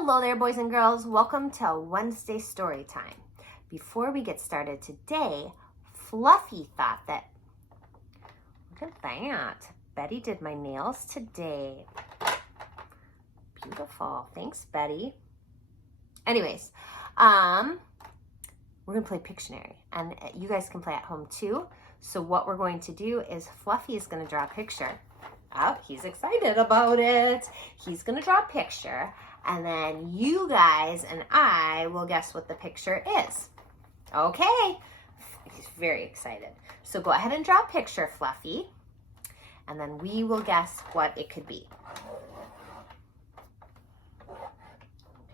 Hello there, boys and girls. Welcome to Wednesday story time. Before we get started today, Fluffy thought that, look at that. Betty did my nails today. Beautiful. Thanks, Betty. Anyways, we're going to play Pictionary, and you guys can play at home too. So what we're going to do is Fluffy is going to draw a picture. Oh, he's excited about it. He's going to draw a picture, and then you guys and I will guess what the picture is. Okay. He's very excited. So go ahead and draw a picture, Fluffy, and then we will guess what it could be.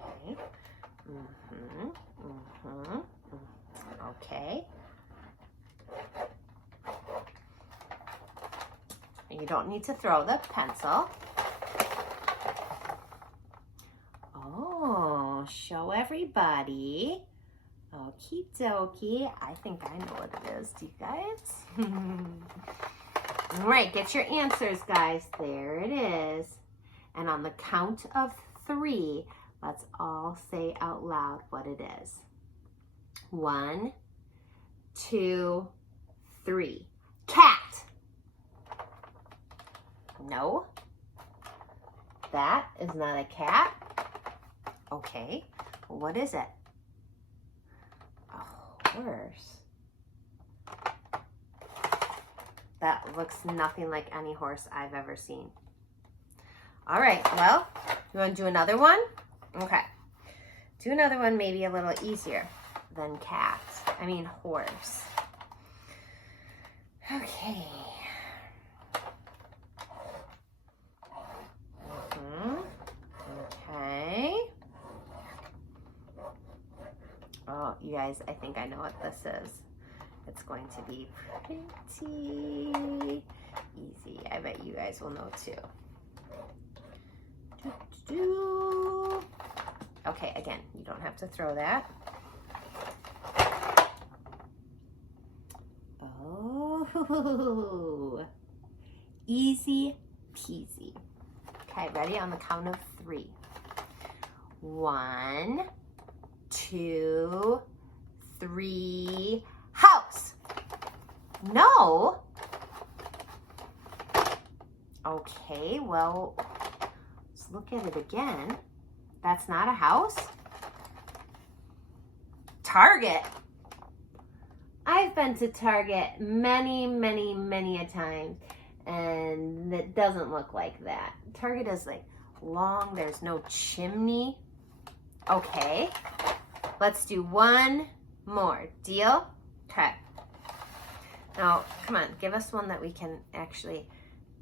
Okay. Okay. You don't need to throw the pencil. Oh, show everybody. Okie dokie. I think I know what it is. Do you guys? All right, get your answers, guys. There it is. And on the count of 3, let's all say out loud what it is. 1, 2, 3. Cat. No, that is not a cat. Okay, well, what is it? A horse. That looks nothing like any horse I've ever seen. All right, well, you want to do another one? Okay, do another one maybe a little easier than cat. I mean horse. Okay. Okay. Oh, you guys, I think I know what this is. It's going to be pretty easy. I bet you guys will know too. Okay, again, you don't have to throw that. Oh, easy peasy. Okay, ready? On the count of 3. 1, 2, 3. House. No. Okay, well, let's look at it again. That's not a house. Target. I've been to Target many a time, and it doesn't look like that. Target is like long, there's no chimney. Okay, let's do one more. Deal? Okay. Now, come on, give us one that we can actually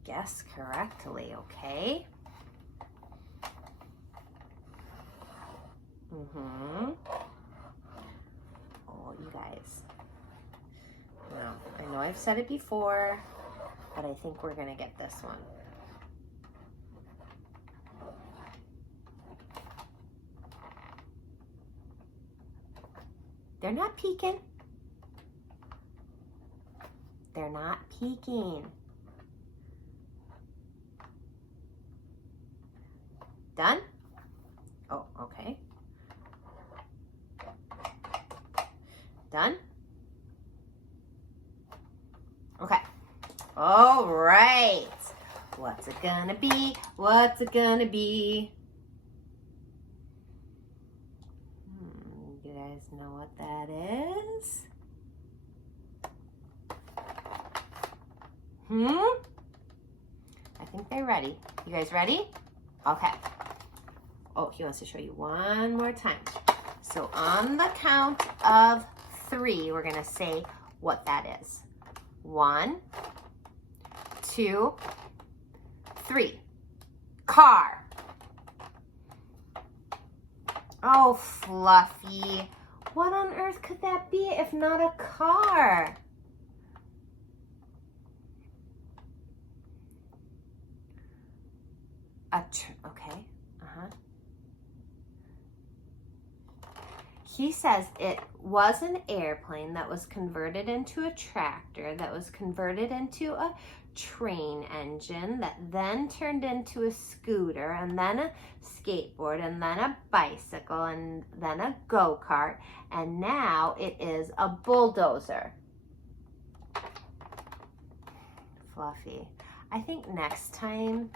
guess correctly, okay? Oh, you guys. Now, I know I've said it before, but I think we're gonna get this one. They're not peeking. They're not peeking. Done? Oh, okay. Done? Okay. All right. What's it gonna be? What's it gonna be? You guys know what that is? I think they're ready. You guys ready? Okay. Oh, he wants to show you one more time. So on the count of 3, we're gonna say what that is. 1, 2, 3. Car. Oh, Fluffy. What on earth could that be if not a car? Okay. He says it was an airplane that was converted into a tractor, that was converted into a train engine that then turned into a scooter, and then a skateboard, and then a bicycle, and then a go-kart, and now it is a bulldozer. Fluffy. I think next time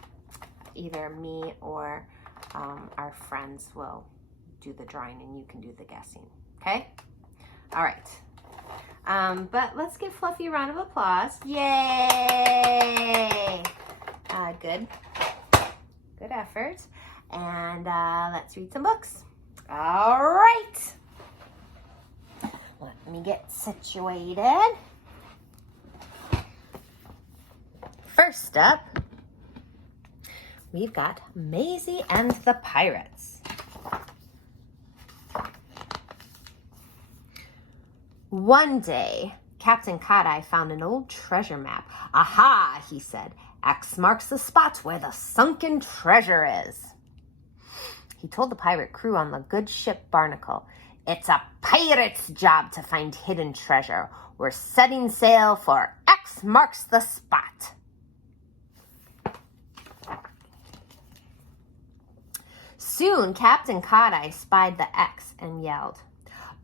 either me or our friends will do the drawing and you can do the guessing. Okay? All right. But let's give Fluffy a round of applause. Yay! Good effort. And let's read some books. All right. Let me get situated. First up, we've got Maisey and the Pirates. One day, Captain Cod-Eye found an old treasure map. Aha, he said, X marks the spot where the sunken treasure is. He told the pirate crew on the good ship Barnacle, it's a pirate's job to find hidden treasure. We're setting sail for X marks the spot. Soon, Captain Cod-Eye spied the X and yelled,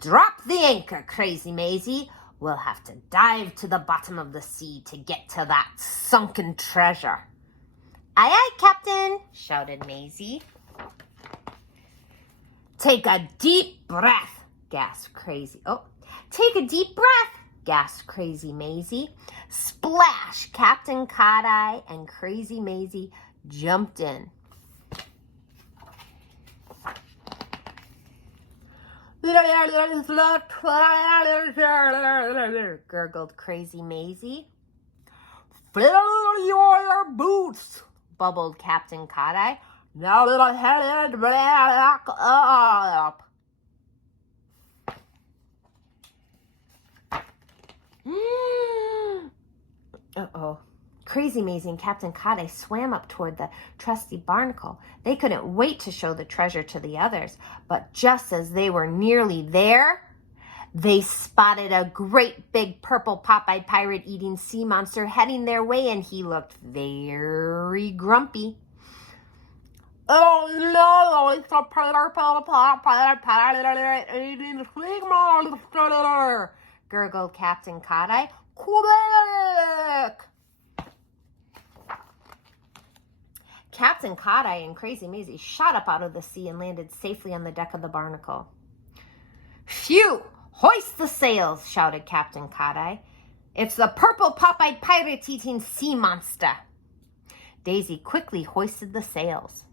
drop the anchor, Crazy Maisey. We'll have to dive to the bottom of the sea to get to that sunken treasure. Aye, aye, Captain, shouted Maisey. Take a deep breath, gasped Crazy. Oh, take a deep breath, gasped Crazy Maisey. Splash! Captain Cod-Eye and Crazy Maisey jumped in. Gurgled Crazy Maisey. Fill your boots, bubbled Captain Cod-Eye. Now little headed back up. Uh-oh. Crazy Maisey and Captain Cod-Eye swam up toward the trusty Barnacle. They couldn't wait to show the treasure to the others, but just as they were nearly there, they spotted a great big purple pop-eyed pirate-eating sea monster heading their way, and he looked very grumpy. Oh no, it's a pirate-eating sea monster, gurgled Captain Cod-Eye. Quick! Captain Cod-Eye and Crazy Maisey shot up out of the sea and landed safely on the deck of the Barnacle. Phew! Hoist the sails, shouted Captain Cod-Eye. It's the purple pop-eyed pirate-eating sea monster. Daisy quickly hoisted the sails.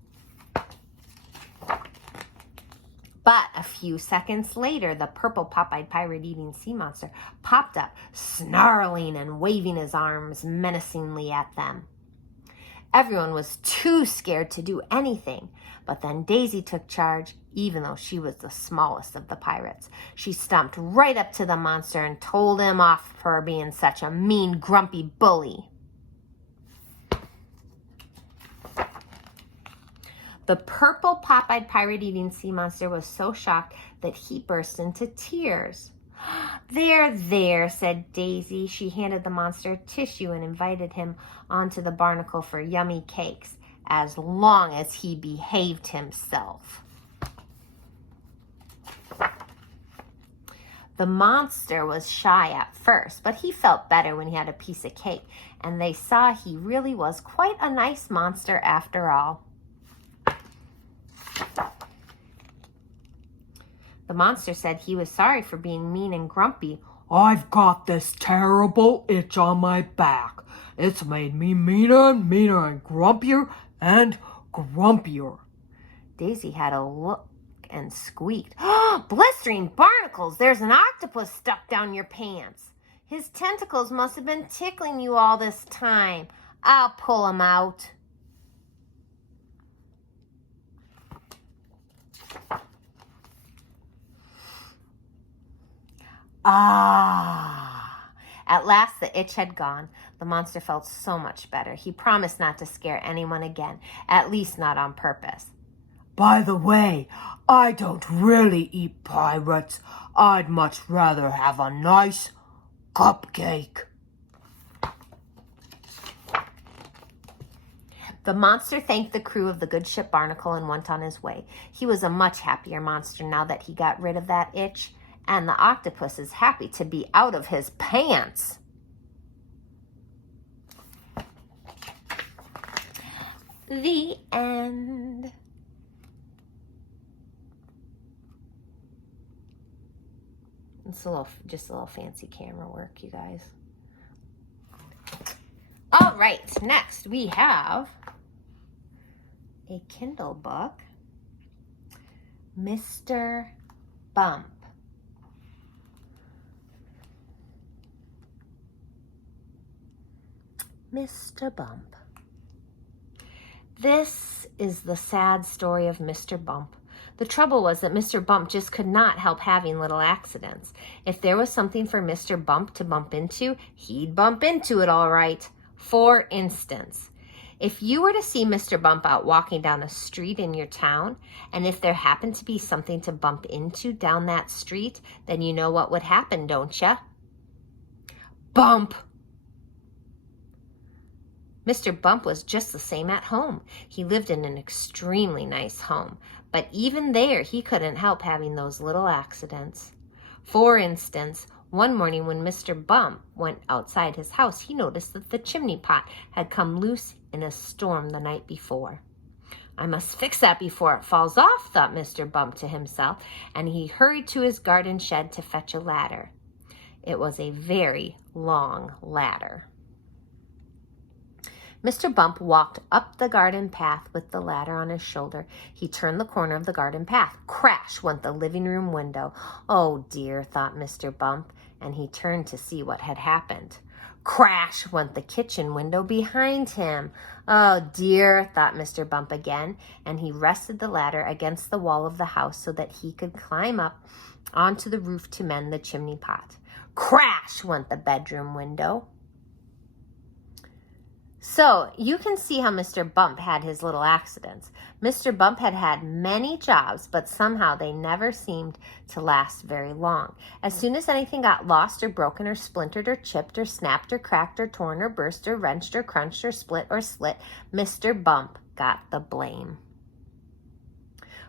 But a few seconds later, the purple pop-eyed pirate-eating sea monster popped up, snarling and waving his arms menacingly at them. Everyone was too scared to do anything, but then Daisy took charge, even though she was the smallest of the pirates. She stomped right up to the monster and told him off for being such a mean, grumpy bully. The purple pop-eyed pirate-eating sea monster was so shocked that he burst into tears. There, there, said Daisy. She handed the monster a tissue and invited him onto the Barnacle for yummy cakes, as long as he behaved himself. The monster was shy at first, but he felt better when he had a piece of cake, and they saw he really was quite a nice monster after all. The monster said he was sorry for being mean and grumpy. I've got this terrible itch on my back. It's made me meaner and meaner and grumpier and grumpier. Daisy had a look and squeaked. Blistering barnacles! There's an octopus stuck down your pants. His tentacles must have been tickling you all this time. I'll pull him out. Ah! At last the itch had gone. The monster felt so much better. He promised not to scare anyone again, at least not on purpose. By the way, I don't really eat pirates. I'd much rather have a nice cupcake. The monster thanked the crew of the good ship Barnacle and went on his way. He was a much happier monster now that he got rid of that itch, and the octopus is happy to be out of his pants. The end. It's just a little fancy camera work, you guys. All right, next we have a Kindle book, Mr. Bump. Mr. Bump. This is the sad story of Mr. Bump. The trouble was that Mr. Bump just could not help having little accidents. If there was something for Mr. Bump to bump into, he'd bump into it all right. For instance, if you were to see Mr. Bump out walking down a street in your town, and if there happened to be something to bump into down that street, then you know what would happen, don't you? Bump! Mr. Bump was just the same at home. He lived in an extremely nice home, but even there he couldn't help having those little accidents. For instance, one morning when Mr. Bump went outside his house, he noticed that the chimney pot had come loose in a storm the night before. I must fix that before it falls off, thought Mr. Bump to himself, and he hurried to his garden shed to fetch a ladder. It was a very long ladder. Mr. Bump walked up the garden path with the ladder on his shoulder. He turned the corner of the garden path. Crash went the living room window. Oh dear, thought Mr. Bump, and he turned to see what had happened. Crash went the kitchen window behind him. Oh dear, thought Mr. Bump again, and he rested the ladder against the wall of the house so that he could climb up onto the roof to mend the chimney pot. Crash went the bedroom window. So you can see how Mr. Bump had his little accidents. Mr. Bump had had many jobs, but somehow they never seemed to last very long. As soon as anything got lost or broken or splintered or chipped or snapped or cracked or torn or burst or wrenched or crunched or split or slit, Mr. Bump got the blame.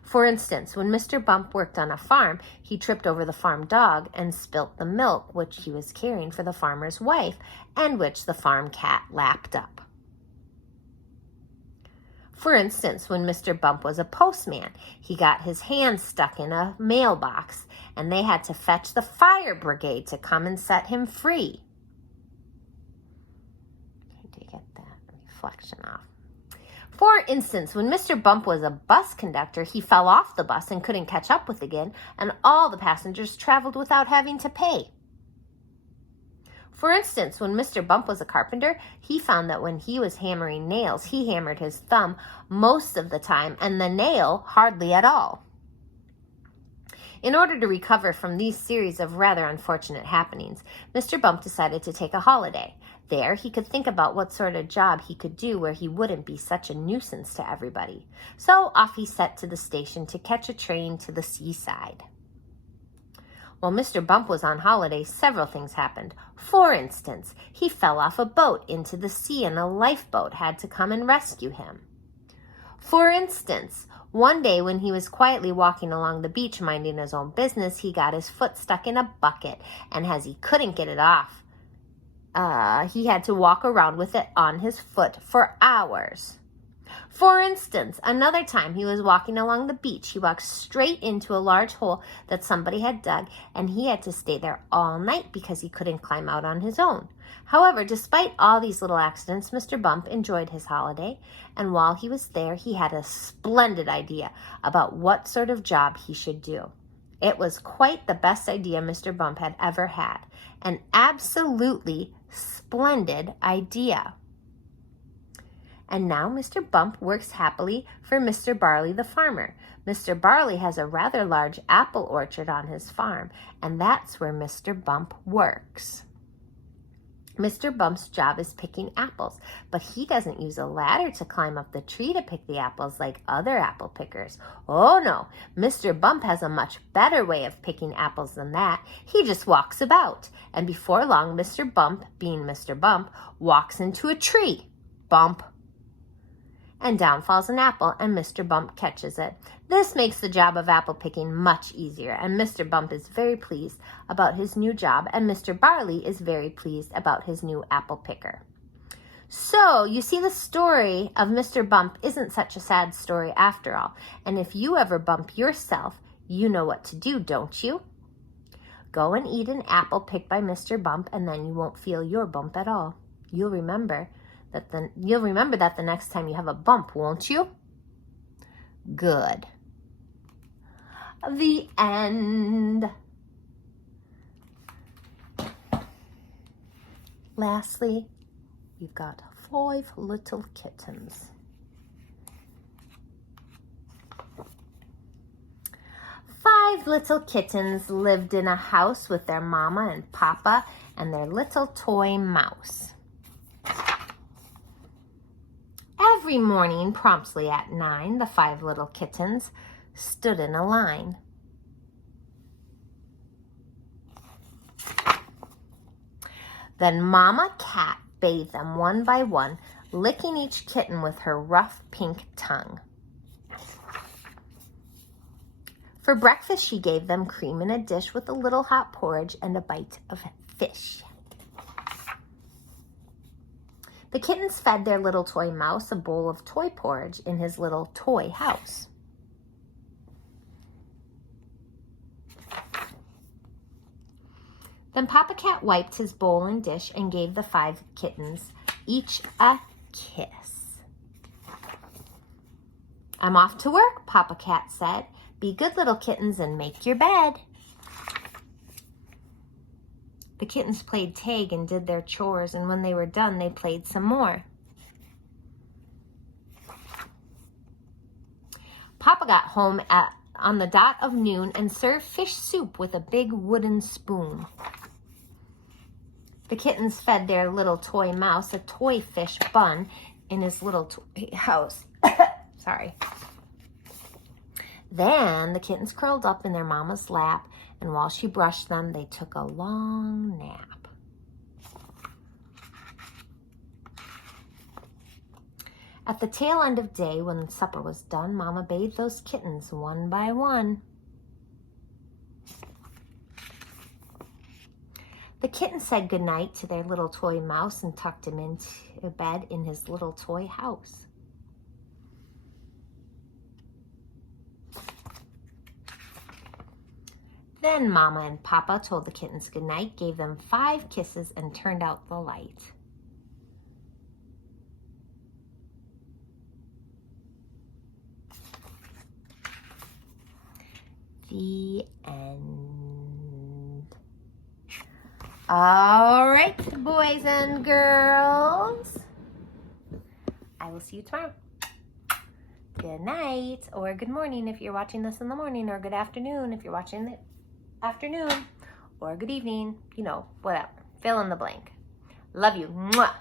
For instance, when Mr. Bump worked on a farm, he tripped over the farm dog and spilt the milk which he was carrying for the farmer's wife and which the farm cat lapped up. For instance, when Mr. Bump was a postman, he got his hand stuck in a mailbox and they had to fetch the fire brigade to come and set him free. To get that reflection off. For instance, when Mr. Bump was a bus conductor, he fell off the bus and couldn't catch up with again, and all the passengers traveled without having to pay. For instance, when Mr. Bump was a carpenter, he found that when he was hammering nails, he hammered his thumb most of the time and the nail hardly at all. In order to recover from these series of rather unfortunate happenings, Mr. Bump decided to take a holiday. There, he could think about what sort of job he could do where he wouldn't be such a nuisance to everybody. So off he set to the station to catch a train to the seaside. While Mr. Bump was on holiday, several things happened. For instance, he fell off a boat into the sea and a lifeboat had to come and rescue him. For instance, one day when he was quietly walking along the beach minding his own business, he got his foot stuck in a bucket, and as he couldn't get it off, he had to walk around with it on his foot for hours. For instance, another time he was walking along the beach, he walked straight into a large hole that somebody had dug, and he had to stay there all night because he couldn't climb out on his own. However, despite all these little accidents, Mr. Bump enjoyed his holiday, and while he was there, he had a splendid idea about what sort of job he should do. It was quite the best idea Mr. Bump had ever had, an absolutely splendid idea. And now Mr. Bump works happily for Mr. Barley the farmer. Mr. Barley has a rather large apple orchard on his farm, and that's where Mr. Bump works. Mr. Bump's job is picking apples, but he doesn't use a ladder to climb up the tree to pick the apples like other apple pickers. Oh no, Mr. Bump has a much better way of picking apples than that. He just walks about, and before long, Mr. Bump, being Mr. Bump, walks into a tree. Bump. and down falls an apple, and Mr. Bump catches it. This makes the job of apple picking much easier, and Mr. Bump is very pleased about his new job, and Mr. Barley is very pleased about his new apple picker. So, you see, the story of Mr. Bump isn't such a sad story after all, and if you ever bump yourself, you know what to do, don't you? Go and eat an apple picked by Mr. Bump, and then you won't feel your bump at all. You'll remember that the next time you have a bump, won't you? Good. The end. Lastly, we've got 5 little kittens. 5 little kittens lived in a house with their mama and papa and their little toy mouse. Every morning, promptly at 9, the 5 little kittens stood in a line. Then Mama Cat bathed them one by one, licking each kitten with her rough pink tongue. For breakfast, she gave them cream in a dish with a little hot porridge and a bite of fish. The kittens fed their little toy mouse a bowl of toy porridge in his little toy house. Then Papa Cat wiped his bowl and dish and gave the 5 kittens each a kiss. "I'm off to work," Papa Cat said. "Be good little kittens and make your bed." The kittens played tag and did their chores, and when they were done, they played some more. Papa got home on the dot of noon and served fish soup with a big wooden spoon. The kittens fed their little toy mouse a toy fish bun in his little toy house. Sorry. Then the kittens curled up in their mama's lap, and while she brushed them, they took a long nap. At the tail end of day, when supper was done, Mama bathed those kittens one by one. The kittens said goodnight to their little toy mouse and tucked him into bed in his little toy house. Then Mama and Papa told the kittens goodnight, gave them 5 kisses, and turned out the light. The end. All right, boys and girls. I will see you tomorrow. Good night, or good morning if you're watching this in the morning, or good afternoon if you're watching the afternoon, or good evening, you know, whatever. Fill in the blank. Love you. Mwah.